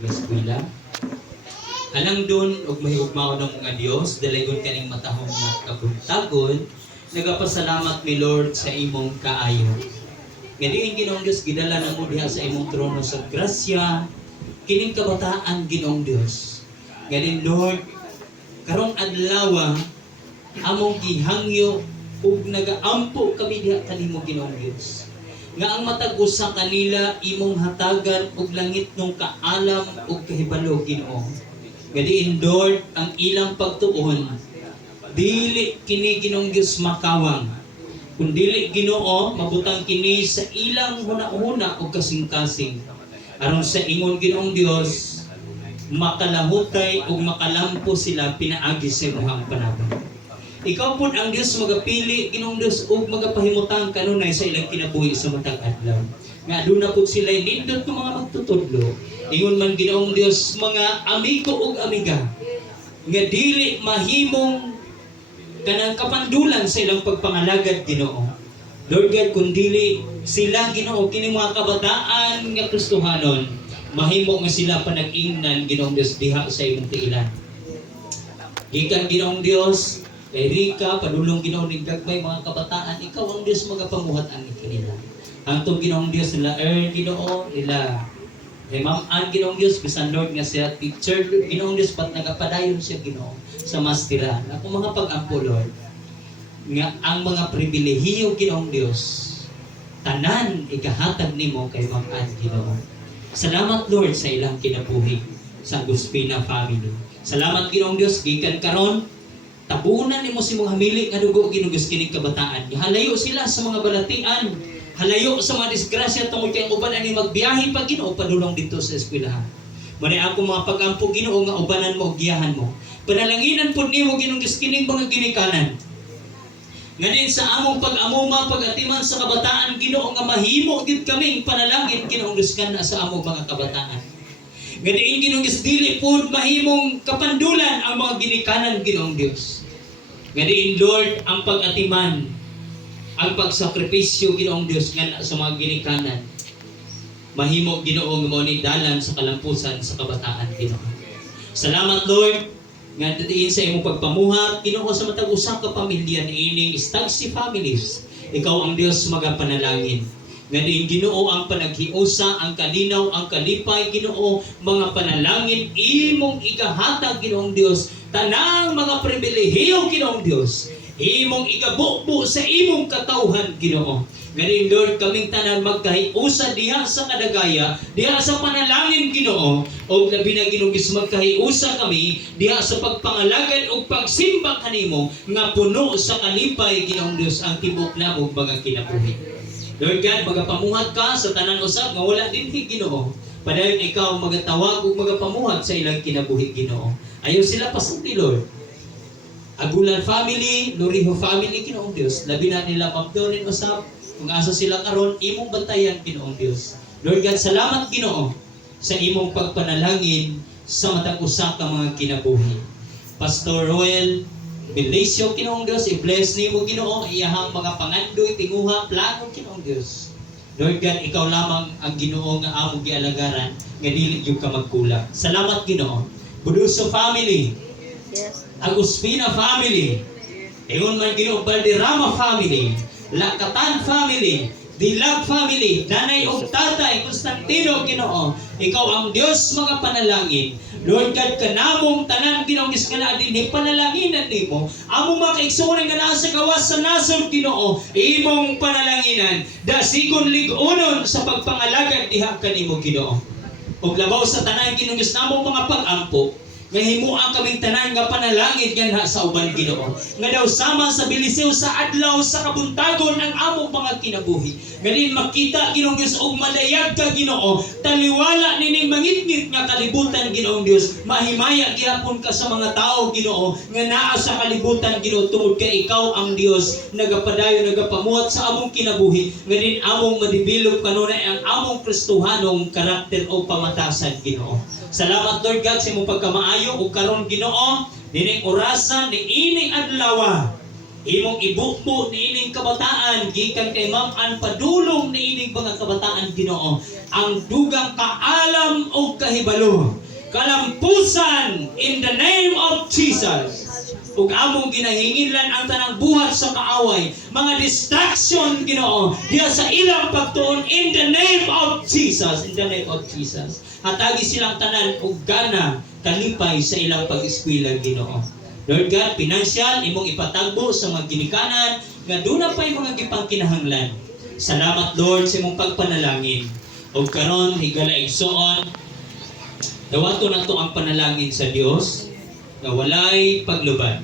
eskwela. Alang doon og mahigugmao ng mga Dios, dalagon kaning matahong nga kabuntagon, nagapasalamat mi Lord sa imong kaayo. Nga diin Ginoong Dios gidala namo diha sa imong trono sa grasya, kining kabataan Ginoong Dios. Nga din Lord, karong adlaw among gihangyo ug nagaampo kami diha kanimo Ginoong Dios. Nga ang matag usa kanila imong hatagan og langit nung kaalam ug kahibalo Ginoo. Gadiin Lord ang ilang pagtuon dili kini Ginoong Dios makawang, kun dili Ginoo mabutang kini sa ilang hunahuna ug kasing-kasing aron sa ingon Ginoong Dios makalahutay ug makalampo sila pinaagi sa imong panahon. Ikaw pud ang Dios magapili Ginoong Dios ug magapahimutang kanunay sa ilang kinabuhi sa matag adlaw. Nga aduna pud sila nindot ng mga magtutudlo. Ingon man Ginoong Dios mga amigo ug amiga nga dili mahimong kanang kapandulan sa ilang pagpangalagad Ginoo. Lord God, kung dili sila Ginoo kini mga kabataan nga Kristohanon, mahimo nga sila panag-ingnan Ginoong Dios diha sa imong tiilan. Gikan Ginoong Dios, kay Rika, padulong Ginoo ning gagmay mga kabataan, ikaw ang Dios magapamuhat-an kanila. Hangtod Ginoong Dios nila Ginoo nila kay Ma'am Ann Ginoong Dios, bisan Lord nga siya teacher Ginoong Dios, pat nagapadayon siya Ginoo sa masteran. Ako mga pag-ampo Lord, nga ang mga pribilehiyo Ginoong Dios, tanan ikahatag nimo kay Ma'am Ann Ginoo. Salamat Lord sa ilang kinabuhi sa Aguspina family. Salamat Ginoong Dios, gikan karon tabunan nimo si mong hamili nga dugo Ginoo Dios kining kabataan. Halayo sila sa mga balatian, halayo sa mga disgrasya tungod kay uban ani magbiyahe pa Ginoo padulong dito sa eskwelahan. Mani ako mga pag-ampo Ginoo nga ubanan mo giyahan mo. Panalanginan pud nimo Ginoong Dios kining mga ginikanan. Nganin sa among pag-amuma pag-atiman sa kabataan Ginoo nga mahimo gid kaming panalangin Ginoong Dios kana sa among mga kabataan. Ngadiin Ginoong Dios dili pud mahimong kapandulan ang mga ginikanan Ginoong Dios. Ngadiin Lord ang pag-atiman, ang pagsakripisyo Ginoong Dios nga sa mga ginikanan. Mahimo Ginoo nga mao ni dalan sa kalampusan sa kabataan Ginoo. Salamat Lord nga diin sa imong pagpamuhat Ginoo sa matag usa ka pamilya niining Stagsi families. Ikaw ang Dios magapanalangin. Nga diin Ginoo ang panaghiusa, ang kalinaw, ang kalipay Ginoo, mga panalangin imong igahatag Ginoong Dios, tanang mga pribilehiyo Ginoong Dios, imong igabubo sa imong katawhan Ginoo. Ngayon Lord, kaming tanan magkahiusa diha sa kadagaya, diha sa panalangin Ginoo, o labi na Ginoong Dios magkahiusa kami diha sa pagpangalagad o pagsimba kanimo nga puno sa kalipay Ginoong Dios ang tibok namong mga kinabuhi. Lord God, magapamuhat ka sa tanan usab nga wala dinhi Ginoo. Padayon ikaw magatawag ug magapamuhat sa ilang kinabuhi Ginoo. Ayo sila pasuli Lord. Agulan family, Loriho family Ginoong Dios, labi na nila Mabdorin usab kung asa sila karon imong bantayan Ginoong Dios. Lord God, salamat Ginoo sa imong pagpanalangin sa matag usa ka mga kinabuhi. Pastor Roel Belicio Ginoong Dios, i-bless nimo Ginoo iyahang mga pangandoy, tinguha, plano Ginoong Dios. Lord God, ikaw lamang ang Ginoo nga among gialagaran nga dili gyud ka magkulang. Salamat Ginoo. Buduso family, Yes. Aguspina family, ingon man Ginoo Valderrama family, Lakatan family, Dilag family, nanay ug tatay Constantino Ginoo, ikaw ang Dios mga panalangin. Lord God, kanamong tanan Ginoong Dios nga naa dinhi panalanginan nimo. Among mga kaigsuonan nga naa sa gawas sa nasod Ginoo, imong panalanginan dasigon lig-unon sa pagpangalagad diha kanimo Ginoo. Ug labaw sa tanan Ginoong Dios namong mga pag-ampo, nga himuang kaming tanan nga panalangin ganha sa uban Ginoo. Nga daw sama sa bilisew sa adlaw sa kabuntagon ang among mga kinabuhi. Ngayon makita Ginoong Dios og malayag ka Ginoo, taliwala nining mangitngit nga kalibutan Ginoong Dios. Mahimaya gihapon ka sa mga tao Ginoo nga naa sa kalibutan Ginoo tungod kay ikaw ang Dios nagapadayon nagapamuhat sa among kinabuhi. Ngayon among madibilog kanunay ang among Kristohanong karakter o pamatasan Ginoo. Salamat Lord God sa imong pagkamaayo ug karon Ginoo dining orasan ni ining adlaw Imong ibukbo niining kabataan gikan kay Ma'am Ann padulong niining mga kabataan Ginoo ang dugang kaalam o kahibalo, kalampusan in the name of Jesus. Ug among ginahinginlan ang tanang buhat sa kaaway, mga distraction Ginoo diha sa ilang pagtuon in the name of Jesus, in the name of Jesus. Hatagi silang tanan og gana kalipay sa ilang pag-eskwela Ginoo. Lord God, financial imong ipatagbo sa mga ginikanan nga duna pay mga gipangkinahanglan. Salamat Lord sa imong pagpanalangin. Og karon higala igsoon, dawato nato ang panalangin sa Dios nga walay paglubad.